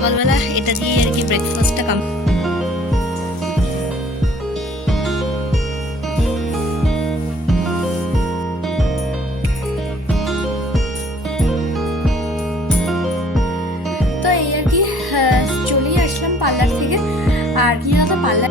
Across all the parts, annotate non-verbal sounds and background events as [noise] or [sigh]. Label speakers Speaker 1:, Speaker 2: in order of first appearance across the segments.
Speaker 1: সকালবেলা এটা দিয়ে আর কি ব্রেকফাস্টটা কাম। আর কি আসলাম পার্লার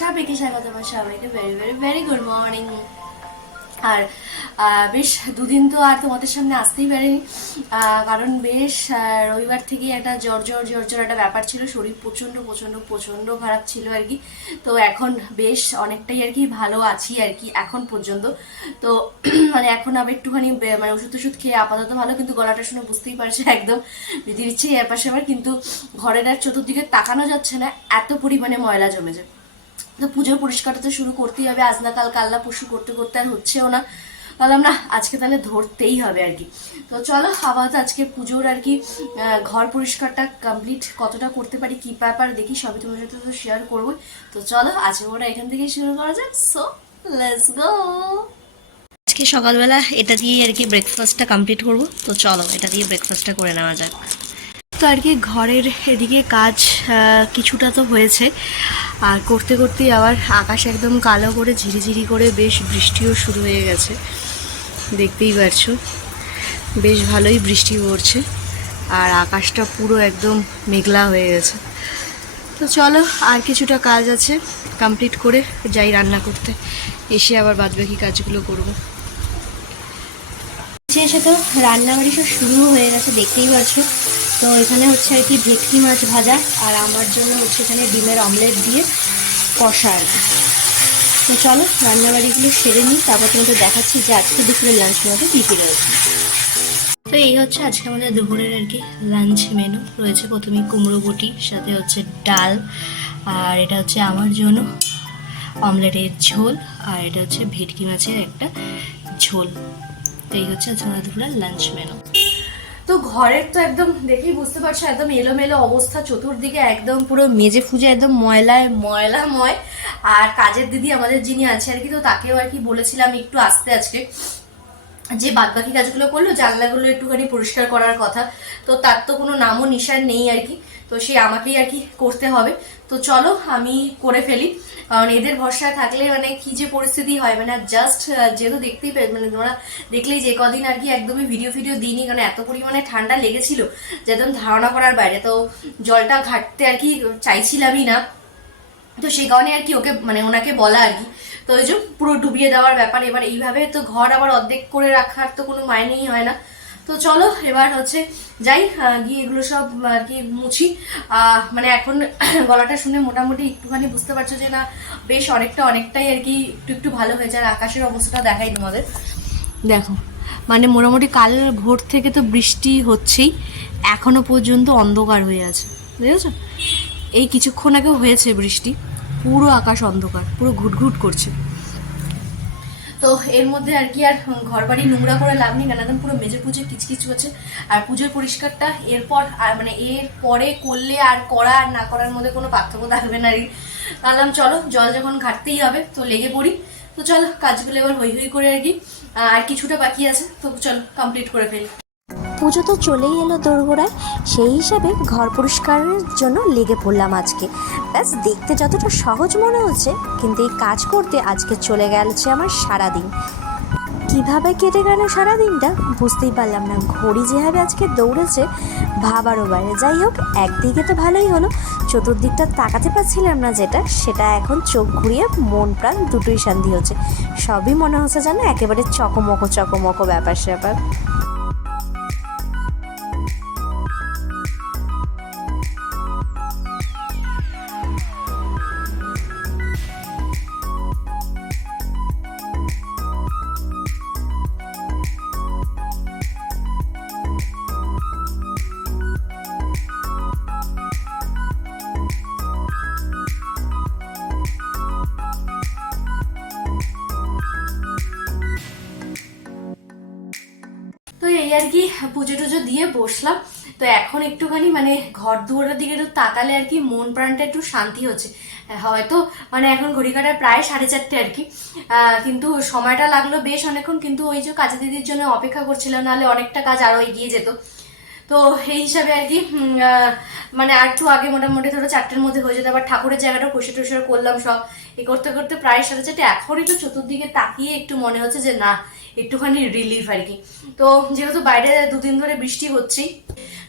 Speaker 1: সবাইকে স্বাগত আমার সবাইকে very very very good morning আর বেশ দুদিন তো আর তোমাদের সামনে আসতেই পারিনি। কারণ বেশ রবিবার থেকে একটা জ্বর জ্বর জ্বর জ্বর একটা ব্যাপার ছিল। শরীর প্রচণ্ড প্রচণ্ড প্রচণ্ড খারাপ ছিল আর কি। তো এখন বেশ অনেকটাই আর কি ভালো আছি আর কি, এখন পর্যন্ত। তো মানে এখন আবার একটুখানি মানে ওষুধ ওষুধ খেয়ে আপাতত ভালো, কিন্তু গলাটা শুনে বুঝতেই পারছে একদম দিদির ইচ্ছে এপার সেবার কিন্তু ঘরের আর চতুর্দিকে তাকানো যাচ্ছে না, এত পরিমাণে ময়লা জমেছে। তো পুজোর পরিষ্কারটা তো শুরু করতেই হবে। আজ না কাল কাল্লা পশু করতে করতে আর হচ্ছেও না। বললাম না আজকে তাহলে ধরতেই হবে আর কি। তো চলো, আপাতত আজকে পুজোর আর কি ঘর পরিষ্কারটা কমপ্লিট কতটা করতে পারি, কি ব্যাপার দেখি, সবই তোমার সাথে তো শেয়ার করব। তো চলো আজকে ওরা এখান থেকেই শুরু করা যাক। সো লেটস গো আজকে সকালবেলা এটা দিয়ে আর কি ব্রেকফাস্টটা কমপ্লিট করব। তো চলো, এটা দিয়ে ব্রেকফাস্টটা করে নেওয়া যাক। তো আর কি ঘরের এদিকে কাজ কিছুটা তো হয়েছে। আর করতে করতেই আবার আকাশ একদম কালো করে ঝিরিঝিরি করে বেশ বৃষ্টিও শুরু হয়ে গেছে। দেখতেই পারছ, বেশ ভালোই বৃষ্টি পড়ছে। আর আকাশটা পুরো একদম মেঘলা হয়ে গেছে। তো চলো, আর কিছুটা কাজ আছে কমপ্লিট করে যাই রান্না করতে। এসে আবার বাদবাকি কাজগুলো করব। এসে তো রান্নাবাড়ি সব শুরু হয়ে গেছে, দেখতেই পাচ্ছ তো এখানে হচ্ছে আর কি ভেটকি মাছ ভাজা, আর আমার জন্য হচ্ছে এখানে ডিমের অমলেট দিয়ে কষা আর তো চলো, রান্নাবাড়িগুলো সেরে নিই, তারপর তোমাদের দেখাচ্ছি যে আজকে দুপুরের লাঞ্চ মেনুতে কী কী রয়েছে। তো এই হচ্ছে আজকে আমাদের দুপুরের আর কি লাঞ্চ মেনু রয়েছে প্রথমে কুমড়ো বটি, সাথে হচ্ছে ডাল, আর এটা হচ্ছে আমার জন্য অমলেটের ঝোল, আর এটা হচ্ছে ভেটকি মাছের একটা ঝোল। তো এই হচ্ছে আজকে আমাদের দুপুরের লাঞ্চ মেনু তো ঘরের তো একদম দেখেই বুঝতে পারছ, একদম এলোমেলো অবস্থা, চতুর্দিকে একদম পুরো মেজে ফুজে, একদম ময়লায়, ময়লাময়। আর কাজের দিদি আমাদের যিনি আছে আর কি, তো তাকেও আর কি বলেছিলাম একটু আসতে আজকে, যে বাদবাকি কাজগুলো করল, জানলাগুলো একটুখানি পরিষ্কার করার কথা। তো তার তো কোনো নামও নিশান নেই আর কি, তো সে আমাকেই আর কি করতে হবে। তো চলো, আমি করে ফেলি। কারণ এদের ভরসায় থাকলে মানে কি যে পরিস্থিতি হয় মানে জাস্ট যেহেতু দেখতেই পে মানে তোমরা দেখলেই যে কদিন আর কি একদমই ভিডিও ভিডিও দিইনি, কারণ এত পরিমাণে ঠান্ডা লেগেছিল যে একদম ধারণা করার বাইরে। তো জলটা ঘাটতে আর কি চাইছিলামই না। তো সেই কারণে আর কি ওকে মানে ওনাকে বলা আর কি। তো ওই যে পুরো ডুবিয়ে দেওয়ার ব্যাপার, এবার এইভাবে তো ঘর আবার অর্ধেক করে রাখার তো কোনো মাইনেই হয় না। তো চলো, এবার হচ্ছে যাই গিয়ে এগুলো সব আর কি মুছি। মানে এখন [coughs] গলাটা শুনে মোটামুটি একটুখানি বুঝতে পারছ যে না, বেশ অনেকটা, অনেকটাই আর কি একটু একটু ভালো হয়েছে। আর আকাশের অবস্থাটা দেখাই তোমাদের। দেখো মানে মোটামুটি কাল ভোর থেকে তো বৃষ্টি হচ্ছেই, এখনও পর্যন্ত অন্ধকার হয়ে আছে, বুঝেছ? এই কিছুক্ষণ আগেও হয়েছে বৃষ্টি, পুরো আকাশ অন্ধকার, পুরো ঘুটঘুট করছে। তো এর মধ্যে আর কি, আর ঘর বাড়ি নোংরা করে লাভ নেই কেন পুরো মেজে পুজো কিচকিচ করছে আর পুজোর পরিষ্কারটা এরপর, আর মানে এর পরে করলে আর করা আর না করার মধ্যে কোনো পার্থক্য থাকবে না আর তাহলে চলো, জল যখন ঘাটতেই হবে, তো লেগে পড়ি। তো চলো, কাজগুলো এবার হই হই করে আর কি। আর কিছুটা বাকি আছে, তো চলো কমপ্লিট করে ফেলি।
Speaker 2: পুজো তো চলেই এলো দোরগোড়ায়। সেই হিসাবে ঘর পরিষ্কারের জন্য লেগে পড়লাম আজকে। ব্যাস, দেখতে যতটা সহজ মনে হচ্ছে, কিন্তু এই কাজ করতে আজকে চলে গেছে আমার সারাদিন। কীভাবে কেটে গেল সারাদিনটা বুঝতেই পারলাম না। ঘড়ি যেভাবে আজকে দৌড়েছে, ভাবারও বাইরে। যাই হোক, একদিকে তো ভালোই হলো। চতুর্দিকটা তাকাতে পারছিলাম না যেটা, সেটা এখন চোখ ঘুরিয়ে মন প্রাণ দুটোই শান্তি হচ্ছে। সবই মনে হচ্ছে যেন একেবারে চকমকো চকমকো ব্যাপার স্যাপার
Speaker 1: এই আর কি পুজো টুজো দিয়ে বসলাম। তো এখন একটুখানি মানে ঘর দুয়ারের দিকে একটু তাকালে আর কি মন প্রাণটা একটু শান্তি হচ্ছে। হয়তো মানে এখন ঘড়ি কাটার প্রায় সাড়ে চারটে আর কি। কিন্তু সময়টা লাগল বেশ অনেকক্ষণ, কিন্তু ওই যে কাজে দিদির জন্য অপেক্ষা করছিলাম, নাহলে অনেকটা কাজ আরও এগিয়ে যেত। তো এই হিসাবে আর কি মানে আর একটু আগে মোটামুটি ধরো চারটের মধ্যে হয়ে যেত, আবার ঠাকুরের জায়গাটা পরিষ্কার টরিষ্কার করলাম সব। এ করতে করতে প্রায় সাড়ে চারটে এখনই তো চতুর্দিকে তাকিয়ে একটু মনে হচ্ছে যে না একটুখানি রিলিফ আর কি। তো যেহেতু বাইরে দুদিন ধরে বৃষ্টি হচ্ছেই,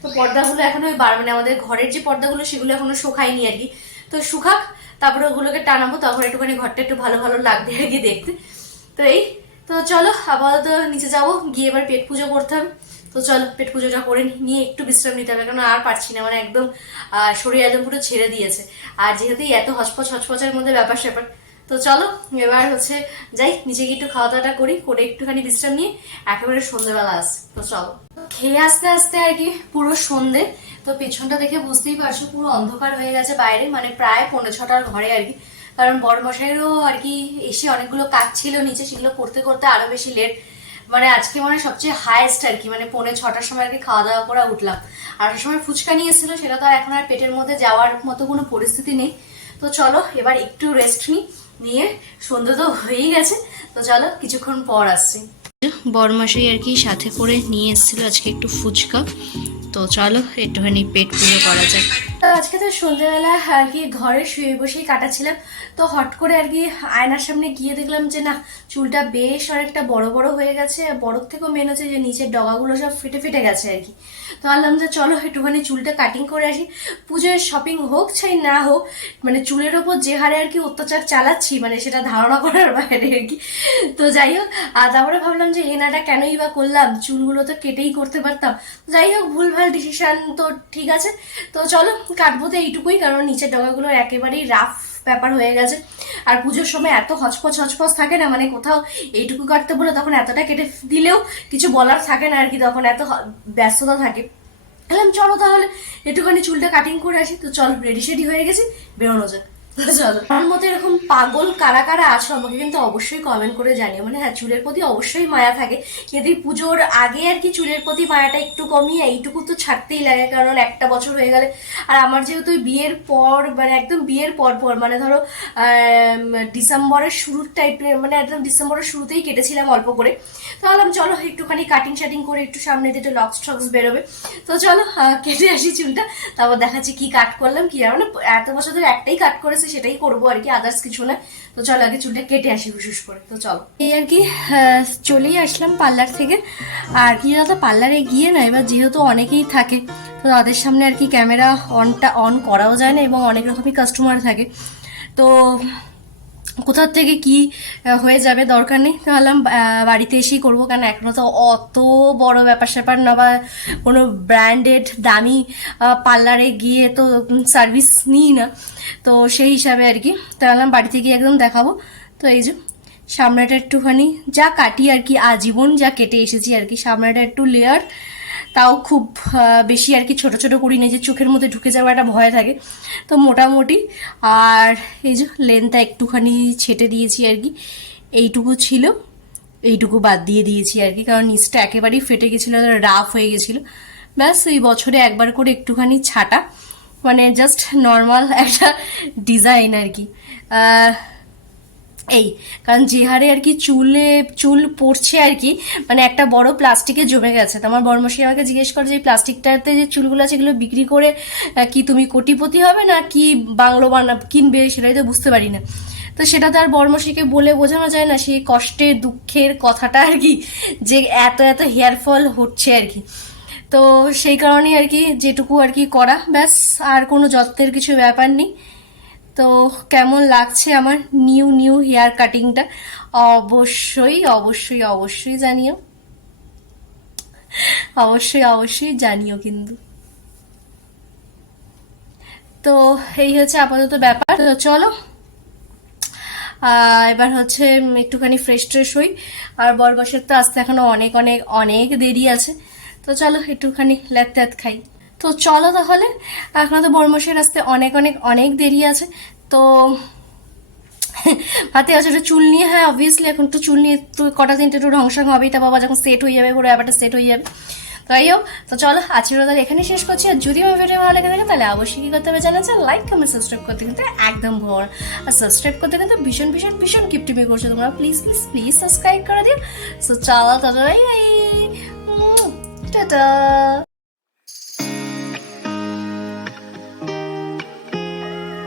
Speaker 1: তো পর্দাগুলো এখনও বার মানে আমাদের ঘরের যে পর্দাগুলো, সেগুলো এখনও শুকায়নি আর কি। তো শুকাক, তারপরে ওগুলোকে টানাবো তখন একটুখানি ঘরটা একটু ভালো ভালো লাগবে আর কি দেখতে। তো এই, তো চলো, আপাতত নিচে যাব, গিয়ে এবার পেট পুজো করতে হবে। তো চলো, পেট পুজোটা করে নিয়ে একটু বিশ্রাম নিতে হবে, কারণ আর পারছি না মানে একদম শরীর একদম পুরো ছেড়ে দিয়েছে। আর যেহেতু এত হসপচ হসপচের মধ্যে ব্যাপার স্যাপার তো চলো, এবার হচ্ছে যাই গিয়ে একটু খাওয়া দাওয়াটা করি, করে একটুখানি বিশ্রাম নিয়ে একেবারে সন্ধ্যেবেলা আস তো চলো। খেয়ে আসতে আসতে আর কি পুরো সন্ধে, তো পেছনটা দেখে বুঝতেই পারছ পুরো অন্ধকার হয়ে গেছে বাইরে মানে প্রায় পনেরো ছটার ঘরে আর কি। কারণ বড় মশাইয়েরও আর কি এসে অনেকগুলো কাজ ছিল নিচে, সেগুলো করতে করতে আরও বেশি লেট মানে আজকে মানে সবচেয়ে হায়েস্ট আর কি মানে পৌনে ছটার সময় আর কি খাওয়া দাওয়া করে উঠলাম। আর সময় ফুচকা নিয়ে এসেছিল, সেটা তো আর এখন আর পেটের মধ্যে যাওয়ার মতো কোনো পরিস্থিতি নেই। তো চলো, এবার একটু রেস্ট নিই। নিয়ে সন্ধ্যা তো হয়েই গেছে। তো চলো কিছুক্ষণ পর আসছি। বরমাসাই আর কি সাথে করে নিয়ে এসেছিল আজকে একটু ফুচকা। তো চলো একটুখানি পেট পুজো করা যাক। আজকে তো সন্ধ্যেবেলা আর কি ঘরে শুয়ে বসেই কাটাচ্ছিলাম। তো হট করে আর কি আয়নার সামনে গিয়ে দেখলাম যে না, চুলটা বেশ অনেকটা বড় বড় হয়ে গেছে। বড় থেকেও মেন হচ্ছে যে নিচের ডগাগুলো সব ফেটে ফেটে গেছে আর কি। তো ভাবলাম যে চলো একটুখানি চুলটা কাটিং করে আসি। পুজোর শপিং হোক চাই না হোক মানে চুলের ওপর যে হারে আর কি অত্যাচার চালাচ্ছি মানে সেটা ধারণা করার বাইরে আর কি। তো যাই হোক, আর তারপরে ভাবলাম যে হেনাটা কেনই বা করলাম? চুলগুলো তো কেটেই করতে পারতাম। যাই হোক, ভুলভাল ডিসিশন তো ঠিক আছে। তো চলো কাটবো তো এইটুকুই, কারণ নিচের ডগাগুলো একেবারেই রাফ ব্যাপার হয়ে গেছে। আর পুজোর সময় এত হচপচ হচপচ থাকে না মানে কোথাও এইটুকু কাটতে বলে তখন এতটা কেটে দিলেও কিছু বলার থাকে না আর কি তখন এত ব্যস্ততা থাকে। চলো তাহলে, একটুখানি চুলটা কাটিং করে আসি, তো চল রেডি সেডি হয়ে গেছি, বেরোনো যাক। চলো। আমার মতো এরকম পাগল কারা কারা আছো আমাকে কিন্তু অবশ্যই কমেন্ট করে জানিও। মানে হ্যাঁ চুলের প্রতি অবশ্যই মায়া থাকে। পুজোর আগে আর কি চুলের প্রতি মায়াটা একটু কমিয়ে এইটুকু তো ছাড়তেই লাগে, কারণ একটা বছর হয়ে গেলে। আর আমার যেহেতু বিয়ের পর মানে একদম বিয়ের পর পর মানে ধরো ডিসেম্বরের শুরুর টাইপের মানে একদম ডিসেম্বরের শুরুতেই কেটেছিলাম অল্প করে। তো ভাবলাম, চলো একটুখানি কাটিং শাটিং করে একটু সামনে দিয়ে একটু লক্স টক্স বেরোবে। তো চলো কেটে আসি চুলটা। তারপর দেখাচ্ছি কি কাট করলাম, কি মানে এত বছর ধরে একটাই কাট করেছে সেটাই করব আর কি আদার্স কিছু না। তো চলো, আগে চুলটা কেটে আসি হুসুস করে। তো চলো। এই আর কি চলেই আসলাম পার্লার থেকে। আর কি দাদা, পার্লারে গিয়ে না, এবার যেহেতু অনেকেই থাকে, তো তাদের সামনে আর কি ক্যামেরা অনটা অন করাও যায় না, এবং অনেক রকমই কাস্টমার থাকে। তো কোথার থেকে কি হয়ে যাবে দরকার নেই। ভাবলাম আহ, বাড়িতে এসেই করব কারণ এখনও তো অত বড় ব্যাপার স্যাপার না বা কোনো ব্র্যান্ডেড দামি পার্লারে গিয়ে তো সার্ভিস নিই না। তো সেই হিসাবে আর কি। তো ভাবলাম বাড়িতে গিয়ে একদম দেখাবো। তো এই যে সামনেটা একটুখানি যা কাটি আর কি আজীবন যা কেটে এসেছি আর কি। সামনেটা একটু লেয়ার তাও খুব বেশি আর কি ছোট ছোট করি না যে চোখের মধ্যে ঢুকে যাওয়ার একটা ভয় থাকে তো মোটামুটি, আর এই যে লেনটা একটুখানি ছেটে দিয়েছি আর কি, এইটুকু ছিল, এইটুকু বাদ দিয়ে দিয়েছি আর কি, কারণ নিচটা একেবারেই ফেটে গেছিল রাফ হয়ে গেছিল। ব্যাস, এই বছরে একবার করে একটুখানি ছাটা মানে জাস্ট নর্মাল একটা ডিজাইন আর কি। এই, কারণ যে হারে আর কি চুলে, চুল পড়ছে আর কি মানে একটা বড় প্লাস্টিকে জমে গেছে। তো আমার বর্মশী আমাকে জিজ্ঞেস করে যে, এই প্লাস্টিকটাতে যে চুলগুলো আছে, এগুলো বিক্রি করে কি তুমি কোটিপতি হবে না কি বাংলো বানা, কিনবে, সেটাই তো বুঝতে পারি না। তো সেটা তো আর বর্মশীকে বলে বোঝানো যায় না, সেই কষ্টের দুঃখের কথাটা আর কি, যে এত এত হেয়ার ফল হচ্ছে আর কি। তো সেই কারণেই আর কি, যেটুকু আর কি করা, ব্যাস, আর কোনো যত্নের কিছু ব্যাপার নেই। তো কেমন লাগছে আমার নিউ নিউ হেয়ার কাটিংটা? অবশ্যই অবশ্যই অবশ্যই জানিও। অবশ্যই অবশ্যই জানিও কিন্তু। তো এই হচ্ছে আপাতত ব্যাপার। তো চলো এবার হচ্ছে একটুখানি ফ্রেশ ট্রেশ হই। আর বরবসের তো আসতে এখনও অনেক অনেক অনেক দেরি আছে। তো চলো একটুখানি ল্যাত খাই। তো চলো তাহলে, এখনও তো বর্মসের আসতে অনেক অনেক অনেক দেরি আছে। তো [laughs] হাতে আছে একটু চুল নিয়ে হ্যাঁ অবভিয়াসলি এখন তো চুল নিয়ে তো কটা দিন তো একটু ঢংসং হবেই, তা বাবা যখন সেট হয়ে যাবে, পুরো ব্যাপারটা সেট হয়ে যাবে। তো যাই হোক, তো চলো, আজকের তাহলে এখানে শেষ করছি। আর যদি আমার ভিডিও ভালো লেগে থাকে, তাহলে অবশ্যই কী করতে হবে জানাচ্ছে লাইক কমেন্ট সাবস্ক্রাইব করতে কিন্তু একদম না। আর সাবস্ক্রাইব করতে কিন্তু ভীষণ ভীষণ ভীষণ কিপটিমি করছ তোমরা। প্লিজ প্লিজ প্লিজ সাবস্ক্রাইব করে দিও। সো চলো, তাহলে টাটা।